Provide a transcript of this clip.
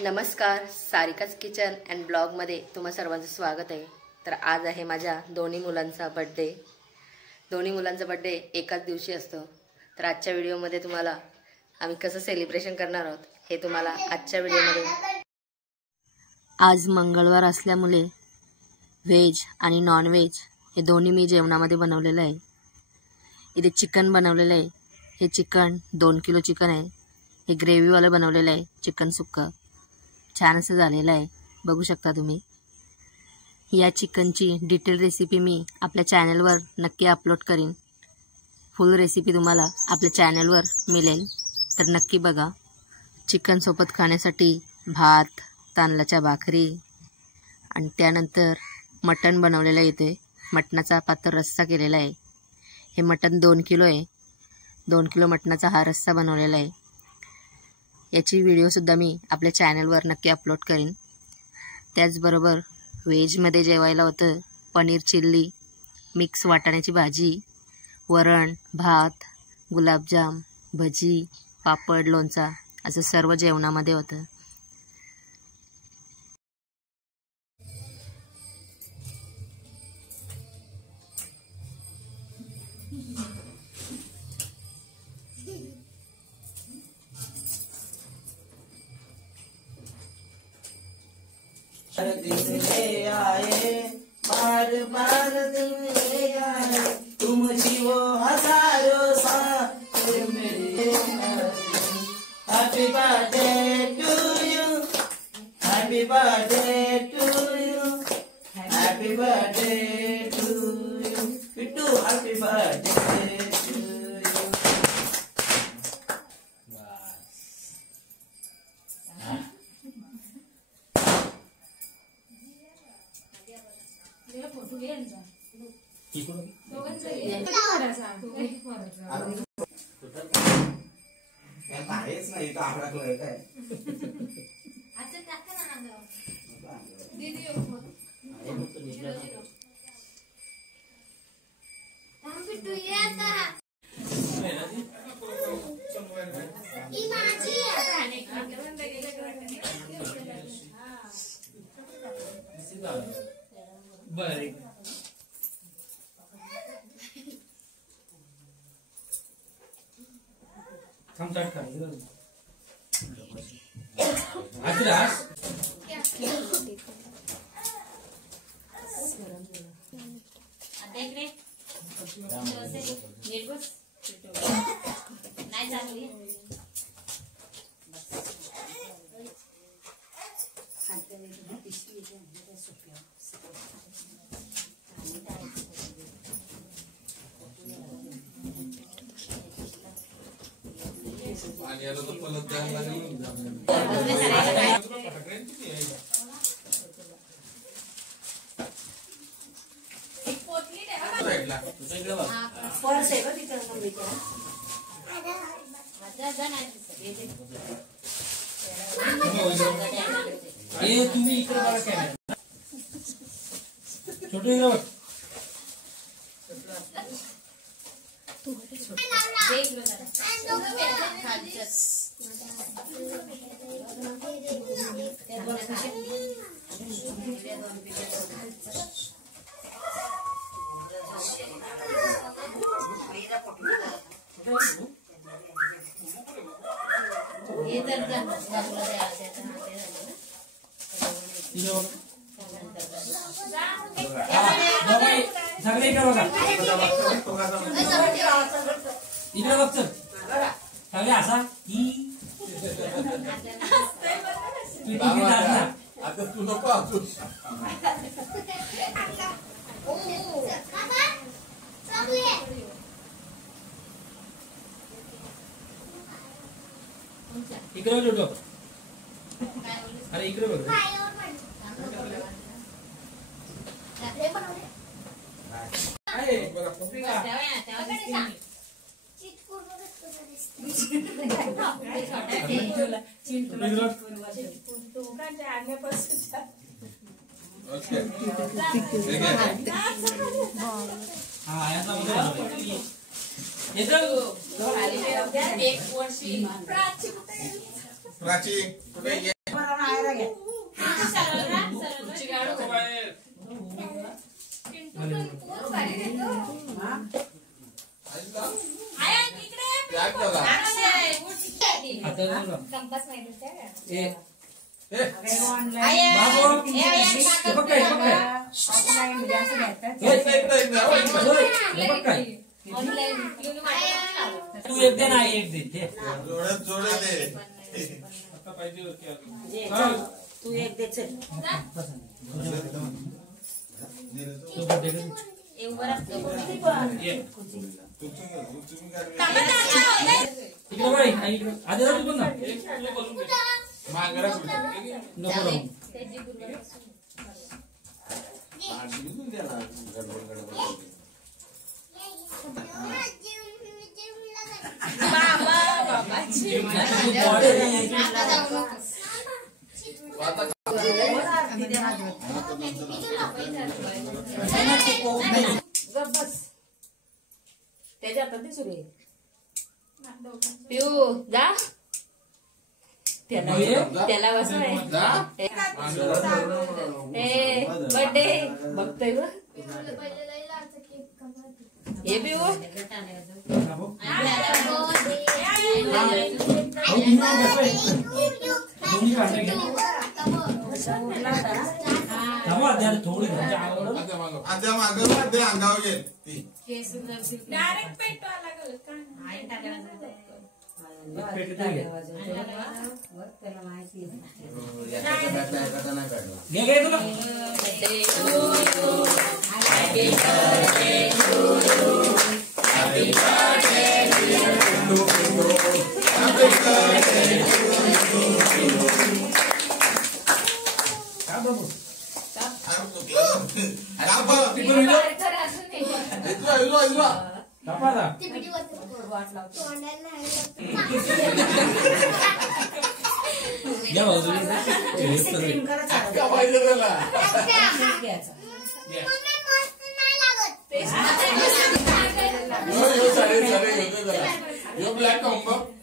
नमस्कार, Sarika's kitchen and ब्लॉगमध्ये तुम्हा सर्वांचं स्वागत आहे। तर आज आहे माझ्या दोन्ही मुलांचा बर्थडे। दोन्ही मुलांचा बर्थडे एकाच दिवशी असतो। तर आजच्या व्हिडिओमध्ये तुम्हाला आम्ही कसं सेलिब्रेशन करणार आहोत हे तुम्हाला आजच्या व्हिडिओमध्ये। आज मंगळवार असल्यामुळे व्हेज आणि नॉन व्हेज हे दोन्ही मी जेवणामध्ये बनवलेलं आहे। इथे चिकन बनवलेलं आहे। हे चिकन 2 किलो चिकन आहे। हे ग्रेव्हीवालं बनवलेलं आहे, चिकन सुक्का छान असं झालेलं आहे, बघू शकता तुम्ही। या चिकनची डिटेल रेसिपी मी आपल्या चॅनलवर नक्की अपलोड करीन। फुल रेसिपी तुम्हाला आपल्या चॅनलवर मिळेल, तर नक्की बघा। चिकन सोबत खाण्यासाठी भात, तांदळाच्या भाकरी आणि त्यानंतर मटण बनवलेलं आहे। इथे मटणाचा पातळ रस्सा केलेला आहे। हे मटण 2 किलो आहे। 2 किलो मटणाचा हा रस्सा बनवलेला आहे। याची व्हिडिओसुद्धा मी आपल्या चॅनलवर नक्की अपलोड करीन। त्याचबरोबर व्हेजमध्ये जेवायला होतं पनीर चिल्ली, मिक्स वाटाण्याची भाजी, वरण, भात, गुलाबजाम, भजी, पापड, लोणचा असं सर्व जेवणामध्ये होतं। दिल ले आए बार बार दिल ले आए तुमची वो हजारों साथ मेरे। Happy birthday to you, happy birthday to you, happy birthday to you Bittu, happy birthday to you. आहेच नाही तर आकडा काय बरं थांब चाट कर आज नाही चालली तुम्ही इकडे बघा कॅमेरा छोटू इकडे बघ। इकडे बघ चल चांगले असा ही आता तू नको असू इकडे जोडो। अरे इकडे बघ प्राची तू एक दे ना एक दे तू एक दे चल त्याच्यात सुरू आहे पिऊ जा त्याला बसव बर्थडे बघतोय ग हे पिऊ थोडी अंगावर घे डायरेक्ट पेटवा लागल त्याला माहिती ब्लॅक कॉम्बो